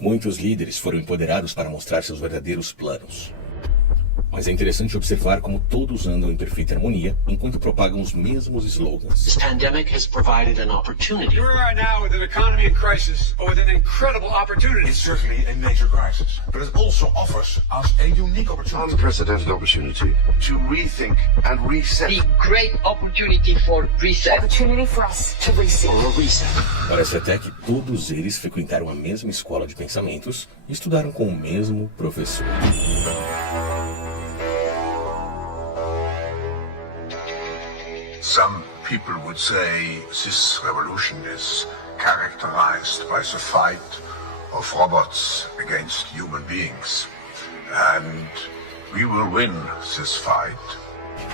Muitos líderes foram empoderados para mostrar seus verdadeiros planos. Mas é interessante observar como todos andam em perfeita harmonia enquanto propagam os mesmos slogans. This pandemic has provided an opportunity. Here we are now with an economy in crisis, but with an incredible opportunity. It's certainly a major crisis, but it also offers us a unique opportunity. Unprecedented opportunity to rethink and reset. The great opportunity for reset. Opportunity for us to reset. For a reset. Parece até que todos eles frequentaram a mesma escola de pensamentos e estudaram com o mesmo professor. Some people would say this revolution is characterized by the fight of robots against human beings. And we will win this fight.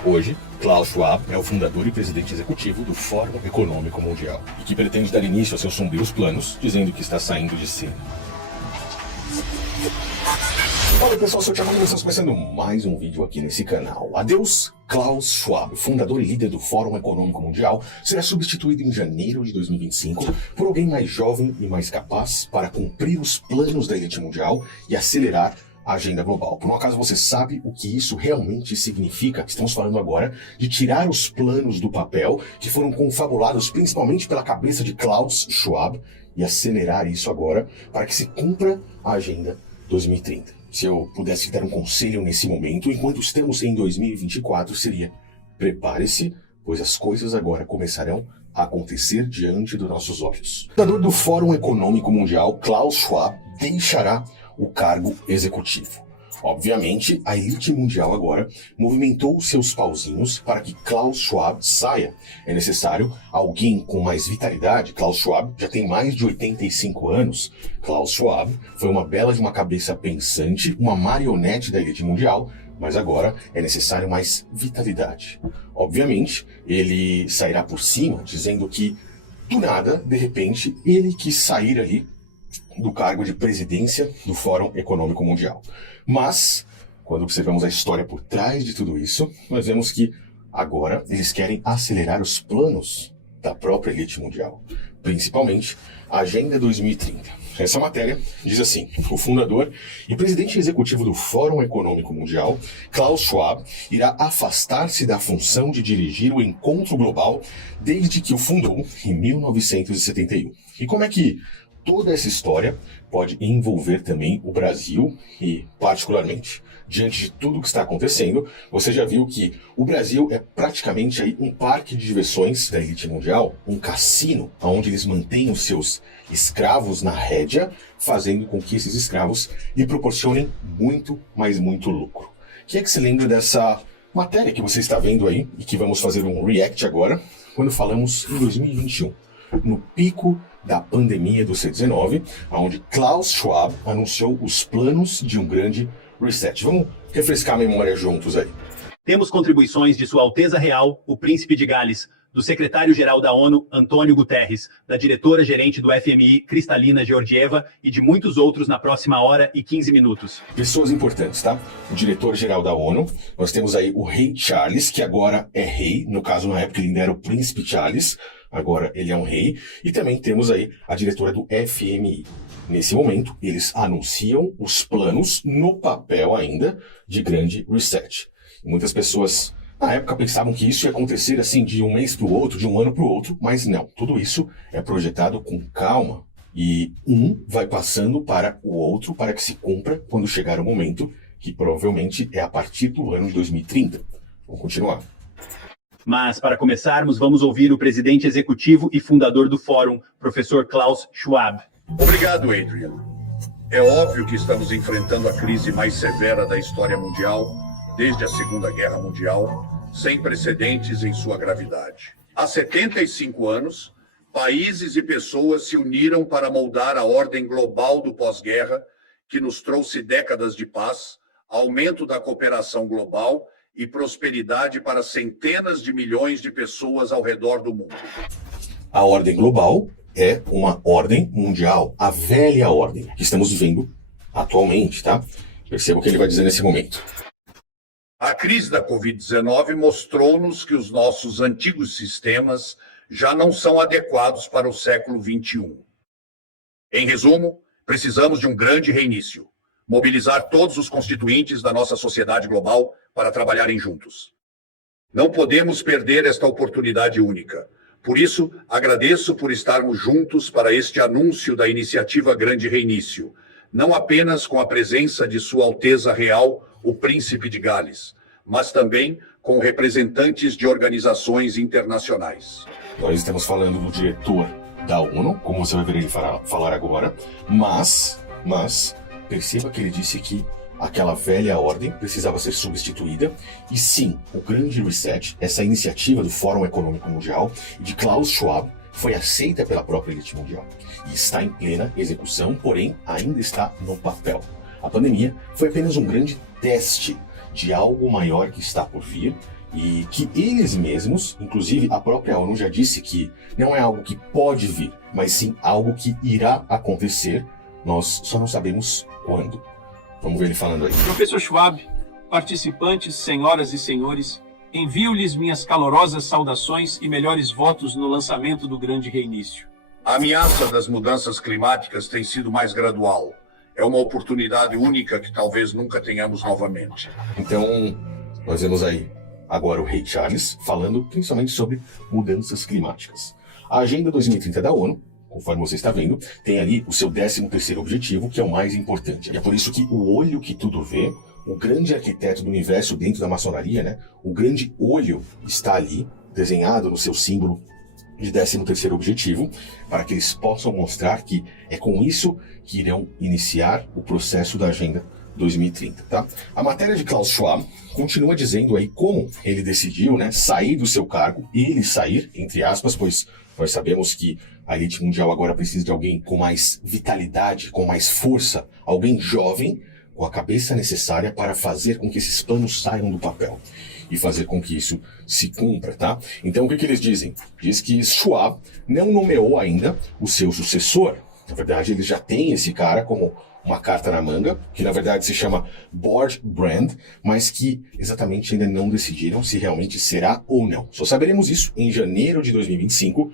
Hoje, Klaus Schwab é o fundador e presidente executivo do Fórum Econômico Mundial e que pretende dar início a seus sombrios planos, dizendo que está saindo de cena. Fala pessoal, sou o Thiago e estamos começando mais um vídeo aqui nesse canal. Adeus, Klaus Schwab, fundador e líder do Fórum Econômico Mundial, será substituído em janeiro de 2025 por alguém mais jovem e mais capaz para cumprir os planos da elite mundial e acelerar a agenda global. Por um acaso você sabe o que isso realmente significa? Estamos falando agora de tirar os planos do papel que foram confabulados principalmente pela cabeça de Klaus Schwab e acelerar isso agora para que se cumpra a agenda 2030. Se eu pudesse dar um conselho nesse momento, enquanto estamos em 2024, seria: prepare-se, pois as coisas agora começarão a acontecer diante dos nossos olhos. O fundador do Fórum Econômico Mundial, Klaus Schwab, deixará o cargo executivo. Obviamente, a elite mundial agora movimentou seus pauzinhos para que Klaus Schwab saia. É necessário alguém com mais vitalidade. Klaus Schwab já tem mais de 85 anos. Klaus Schwab foi uma bela de uma cabeça pensante, uma marionete da elite mundial, mas agora é necessário mais vitalidade. Obviamente, ele sairá por cima, dizendo que, do nada, de repente, ele quis sair ali do cargo de presidência do Fórum Econômico Mundial. Mas, quando observamos a história por trás de tudo isso, nós vemos que agora eles querem acelerar os planos da própria elite mundial, principalmente a Agenda 2030. Essa matéria diz assim: o fundador e presidente executivo do Fórum Econômico Mundial, Klaus Schwab, irá afastar-se da função de dirigir o encontro global desde que o fundou em 1971. E como é que toda essa história pode envolver também o Brasil e, particularmente, diante de tudo que está acontecendo, você já viu que o Brasil é praticamente aí um parque de diversões da elite mundial, um cassino, onde eles mantêm os seus escravos na rédea, fazendo com que esses escravos lhe proporcionem muito, mas muito lucro. Quem é que se lembra dessa matéria que você está vendo aí e que vamos fazer um react agora, quando falamos em 2021, no pico da pandemia do C-19, onde Klaus Schwab anunciou os planos de um grande reset. Vamos refrescar a memória juntos aí. Temos contribuições de Sua Alteza Real, o Príncipe de Gales, do secretário-geral da ONU, Antônio Guterres, da diretora-gerente do FMI, Kristalina Georgieva, e de muitos outros na próxima hora e 15 minutos. Pessoas importantes, tá? O diretor-geral da ONU, nós temos aí o rei Charles, que agora é rei, no caso, na época ele ainda era o príncipe Charles, agora ele é um rei, e também temos aí a diretora do FMI. Nesse momento, eles anunciam os planos, no papel ainda, de grande reset. E muitas pessoas, na época, pensavam que isso ia acontecer assim de um mês para o outro, de um ano para o outro, mas não. Tudo isso é projetado com calma e um vai passando para o outro para que se cumpra quando chegar o momento, que provavelmente é a partir do ano de 2030. Vamos continuar. Mas, para começarmos, vamos ouvir o presidente executivo e fundador do Fórum, professor Klaus Schwab. Obrigado, Adrian. É óbvio que estamos enfrentando a crise mais severa da história mundial desde a Segunda Guerra Mundial, sem precedentes em sua gravidade. Há 75 anos, países e pessoas se uniram para moldar a ordem global do pós-guerra, que nos trouxe décadas de paz, aumento da cooperação global e prosperidade para centenas de milhões de pessoas ao redor do mundo. A ordem global é uma ordem mundial, a velha ordem que estamos vivendo atualmente, tá? Perceba o que ele vai dizer nesse momento. A crise da Covid-19 mostrou-nos que os nossos antigos sistemas já não são adequados para o século XXI. Em resumo, Precisamos de um grande reinício. Mobilizar todos os constituintes da nossa sociedade global para trabalharem juntos. Não podemos perder esta oportunidade única. Por isso, agradeço por estarmos juntos para este anúncio da iniciativa Grande Reinício, não apenas com a presença de Sua Alteza Real, o Príncipe de Gales, mas também com representantes de organizações internacionais. Nós estamos falando do diretor da ONU, como você vai ver ele falar agora, mas perceba que ele disse que aquela velha ordem precisava ser substituída e sim, o Grande Reset, essa iniciativa do Fórum Econômico Mundial e de Klaus Schwab, foi aceita pela própria elite mundial e está em plena execução, porém ainda está no papel. A pandemia foi apenas um grande teste de algo maior que está por vir e que eles mesmos, inclusive a própria ONU já disse que não é algo que pode vir, mas sim algo que irá acontecer, nós só não sabemos quando. Vamos ver ele falando aí. Professor Schwab, participantes, senhoras e senhores, envio-lhes minhas calorosas saudações e melhores votos no lançamento do Grande Reinício. A ameaça das mudanças climáticas tem sido mais gradual. É uma oportunidade única que talvez nunca tenhamos novamente. Então, nós vemos aí agora o Rei Charles falando principalmente sobre mudanças climáticas. A Agenda 2030 da ONU, conforme você está vendo, tem ali o seu 13º objetivo, que é o mais importante. E é por isso que o olho que tudo vê, o grande arquiteto do universo dentro da maçonaria, né? O grande olho está ali, desenhado no seu símbolo de 13º objetivo, para que eles possam mostrar que é com isso que irão iniciar o processo da Agenda 2030, tá? A matéria de Klaus Schwab continua dizendo aí como ele decidiu, né, sair do seu cargo, ele sair, entre aspas, pois nós sabemos que a elite mundial agora precisa de alguém com mais vitalidade, com mais força, alguém jovem, com a cabeça necessária para fazer com que esses planos saiam do papel e fazer com que isso se cumpra, tá? Então o que eles dizem? Diz que Schwab não nomeou ainda o seu sucessor. Na verdade, eles já têm esse cara como uma carta na manga, que na verdade se chama Board Brand, mas que exatamente ainda não decidiram se realmente será ou não. Só saberemos isso em janeiro de 2025,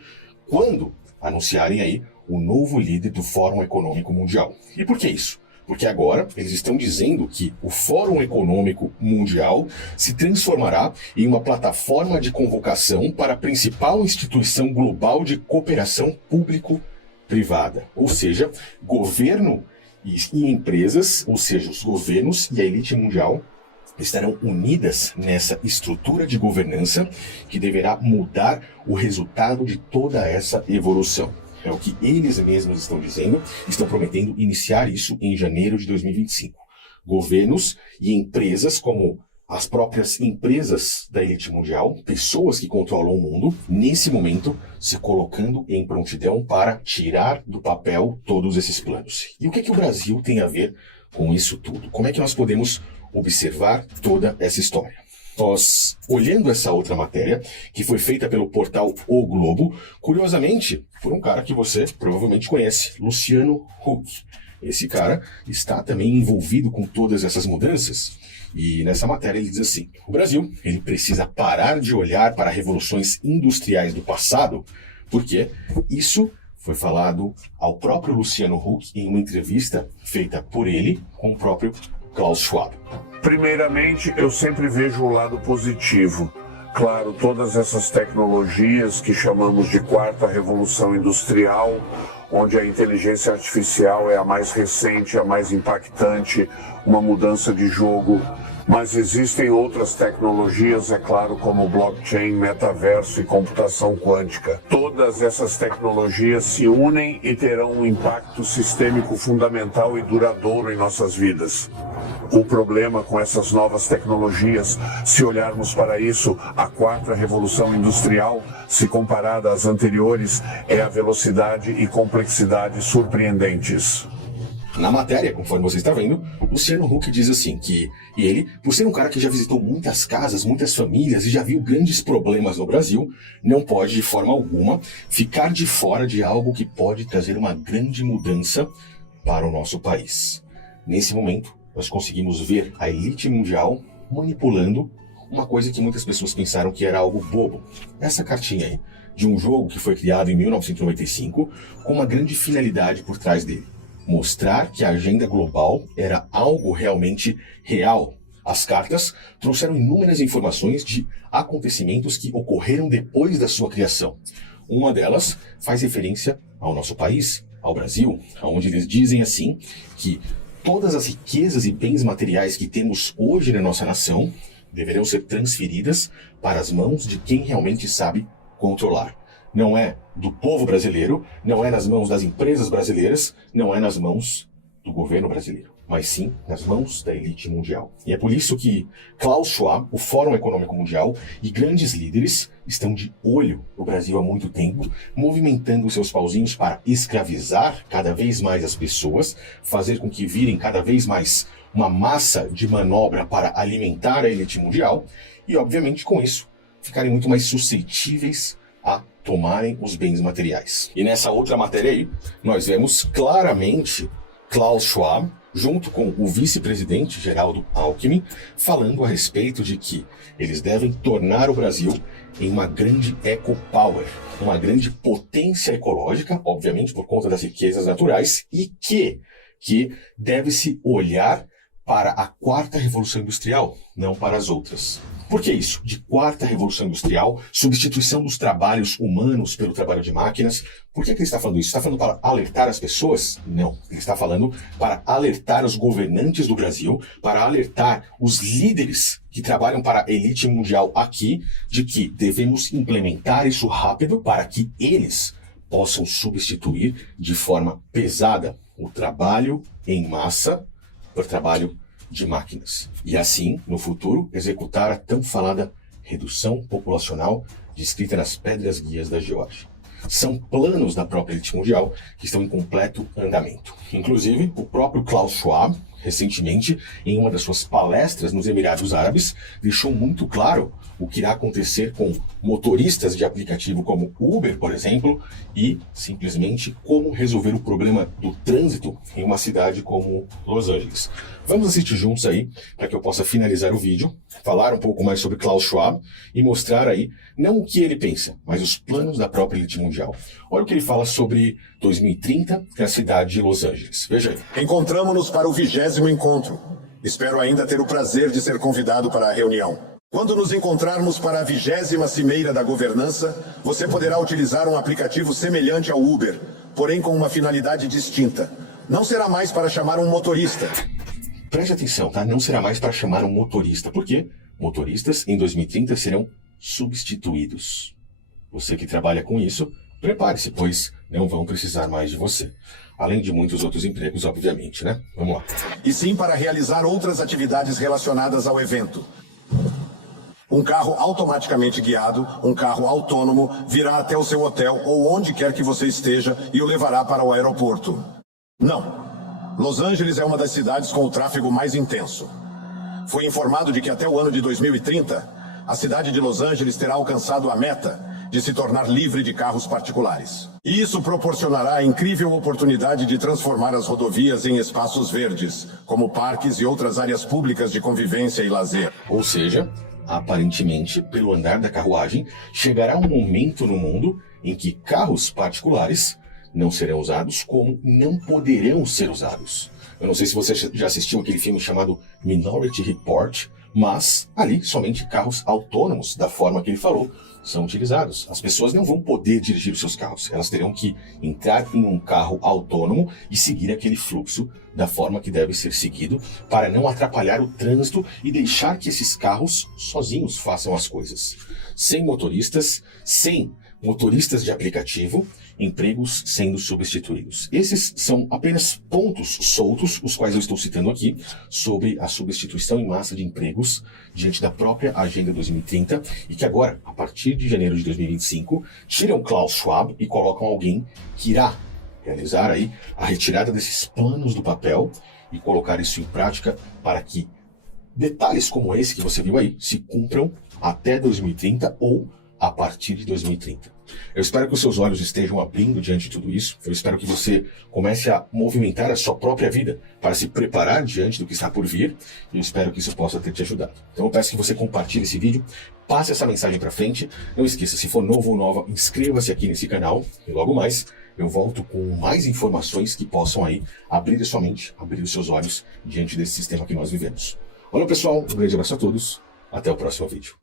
quando anunciarem aí o novo líder do Fórum Econômico Mundial. E por que isso? Porque agora eles estão dizendo que o Fórum Econômico Mundial se transformará em uma plataforma de convocação para a principal instituição global de cooperação público-privada. Ou seja, governo e empresas, ou seja, os governos e a elite mundial estarão unidas nessa estrutura de governança que deverá mudar o resultado de toda essa evolução. É o que eles mesmos estão dizendo, estão prometendo iniciar isso em janeiro de 2025. Governos e empresas, como as próprias empresas da elite mundial, pessoas que controlam o mundo, nesse momento se colocando em prontidão para tirar do papel todos esses planos. E o que o Brasil tem a ver com isso tudo? Como é que nós podemos observar toda essa história? Nós, olhando essa outra matéria, que foi feita pelo portal O Globo, curiosamente, por um cara que você provavelmente conhece, Luciano Huck. Esse cara está também envolvido com todas essas mudanças. E nessa matéria ele diz assim: o Brasil ele precisa parar de olhar para revoluções industriais do passado, porque isso foi falado ao próprio Luciano Huck em uma entrevista feita por ele com o próprio Klaus Schwab. Primeiramente, eu sempre vejo o lado positivo. Claro, todas essas tecnologias que chamamos de quarta revolução industrial, onde a inteligência artificial é a mais recente, a mais impactante, uma mudança de jogo. Mas existem outras tecnologias, é claro, como blockchain, metaverso e computação quântica. Todas essas tecnologias se unem e terão um impacto sistêmico fundamental e duradouro em nossas vidas. O problema com essas novas tecnologias, se olharmos para isso, a quarta revolução industrial, se comparada às anteriores, é a velocidade e complexidade surpreendentes. Na matéria, conforme você está vendo, Luciano Huck diz assim que ele, por ser um cara que já visitou muitas casas, muitas famílias e já viu grandes problemas no Brasil, não pode de forma alguma ficar de fora de algo que pode trazer uma grande mudança para o nosso país. Nesse momento, nós conseguimos ver a elite mundial manipulando uma coisa que muitas pessoas pensaram que era algo bobo. Essa cartinha aí, de um jogo que foi criado em 1995 com uma grande finalidade por trás dele. mostrar que a agenda global era algo realmente real. As cartas trouxeram inúmeras informações de acontecimentos que ocorreram depois da sua criação. Uma delas faz referência ao nosso país, ao Brasil, onde eles dizem assim que todas as riquezas e bens materiais que temos hoje na nossa nação deverão ser transferidas para as mãos de quem realmente sabe controlar. Não é do povo brasileiro, não é nas mãos das empresas brasileiras, não é nas mãos do governo brasileiro, mas sim nas mãos da elite mundial. E é por isso que Klaus Schwab, o Fórum Econômico Mundial e grandes líderes estão de olho no Brasil há muito tempo, movimentando seus pauzinhos para escravizar cada vez mais as pessoas, fazer com que virem cada vez mais uma massa de manobra para alimentar a elite mundial e, obviamente, com isso, ficarem muito mais suscetíveis a tomarem os bens materiais. E nessa outra matéria aí, nós vemos claramente Klaus Schwab, junto com o vice-presidente Geraldo Alckmin, falando a respeito de que eles devem tornar o Brasil em uma grande eco-power, uma grande potência ecológica, obviamente por conta das riquezas naturais, e que deve-se olhar para a quarta revolução industrial, não para as outras. Por que isso? De quarta revolução industrial, substituição dos trabalhos humanos pelo trabalho de máquinas. Por que ele está falando isso? Está falando para alertar as pessoas? Não. Ele está falando para alertar os governantes do Brasil, para alertar os líderes que trabalham para a elite mundial aqui, de que devemos implementar isso rápido para que eles possam substituir de forma pesada o trabalho em massa por trabalho de máquinas. E assim, no futuro, executar a tão falada redução populacional descrita nas pedras guias da Geórgia. São planos da própria elite mundial que estão em completo andamento. Inclusive, o próprio Klaus Schwab, recentemente, em uma das suas palestras nos Emirados Árabes, deixou muito claro o que irá acontecer com motoristas de aplicativo como Uber, por exemplo, e simplesmente como resolver o problema do trânsito em uma cidade como Los Angeles. Vamos assistir juntos aí, para que eu possa finalizar o vídeo, falar um pouco mais sobre Klaus Schwab e mostrar aí, não o que ele pensa, mas os planos da própria elite mundial. Olha o que ele fala sobre 2030 na cidade de Los Angeles. Veja aí. Encontramos-nos para o 20º encontro. Espero ainda ter o prazer de ser convidado para a reunião. Quando nos encontrarmos para a 20ª Cimeira da Governança, você poderá utilizar um aplicativo semelhante ao Uber, porém com uma finalidade distinta. Não será mais para chamar um motorista. Preste atenção, tá? Não será mais para chamar um motorista. Por quê? Motoristas em 2030 serão substituídos. Você que trabalha com isso, prepare-se, pois não vão precisar mais de você. Além de muitos outros empregos, obviamente, né? Vamos lá. E sim para realizar outras atividades relacionadas ao evento. Um carro automaticamente guiado, um carro autônomo, virá até o seu hotel ou onde quer que você esteja e o levará para o aeroporto. Não. Los Angeles é uma das cidades com o tráfego mais intenso. Fui informado de que até o ano de 2030, a cidade de Los Angeles terá alcançado a meta de se tornar livre de carros particulares. E isso proporcionará a incrível oportunidade de transformar as rodovias em espaços verdes, como parques e outras áreas públicas de convivência e lazer. Ou seja, aparentemente, pelo andar da carruagem, chegará um momento no mundo em que carros particulares não serão usados como não poderão ser usados. Eu não sei se você já assistiu aquele filme chamado Minority Report, mas ali somente carros autônomos, da forma que ele falou, são utilizados. As pessoas não vão poder dirigir os seus carros. Elas terão que entrar em um carro autônomo e seguir aquele fluxo da forma que deve ser seguido para não atrapalhar o trânsito e deixar que esses carros sozinhos façam as coisas. Sem motoristas de aplicativo, empregos sendo substituídos. Esses são apenas pontos soltos, os quais eu estou citando aqui, sobre a substituição em massa de empregos diante da própria Agenda 2030 e que agora, a partir de janeiro de 2025, tiram Klaus Schwab e colocam alguém que irá realizar aí a retirada desses planos do papel e colocar isso em prática para que detalhes como esse que você viu aí se cumpram até 2030 ou a partir de 2030. Eu espero que os seus olhos estejam abrindo diante de tudo isso. Eu espero que você comece a movimentar a sua própria vida para se preparar diante do que está por vir. E eu espero que isso possa ter te ajudado. Então eu peço que você compartilhe esse vídeo, passe essa mensagem para frente. Não esqueça, se for novo ou nova, inscreva-se aqui nesse canal. E logo mais, eu volto com mais informações que possam aí abrir a sua mente, abrir os seus olhos diante desse sistema que nós vivemos. Olha pessoal, um grande abraço a todos, até o próximo vídeo.